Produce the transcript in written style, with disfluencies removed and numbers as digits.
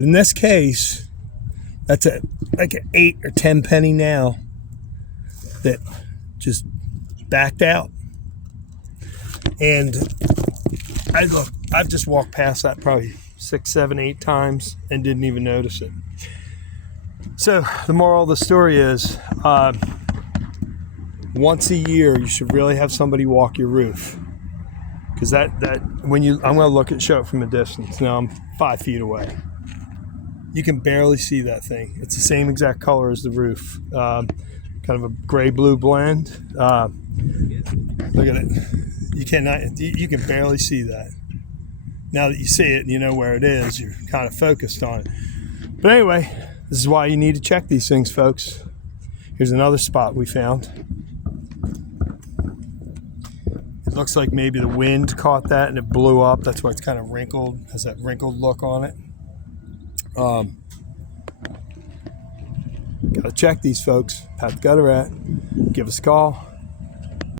In this case, that's like an 8 or 10 penny nail that just backed out. And I've just walked past that probably 6, 7, 8 times and didn't even notice it. So the moral of the story is, once a year you should really have somebody walk your roof, because that when I'm going to show it from a distance. Now I'm 5 feet away. You can barely see that thing. It's the same exact color as the roof, kind of a gray-blue blend. Look at it. You can barely see that. Now that you see it and you know where it is, you're kind of focused on it. But anyway, this is why you need to check these things, folks. Here's another spot we found. It looks like maybe the wind caught that and it blew up. That's why it's kind of wrinkled, has that wrinkled look on it. Gotta check these, folks. Pat the Gutter Rat. Give us a call.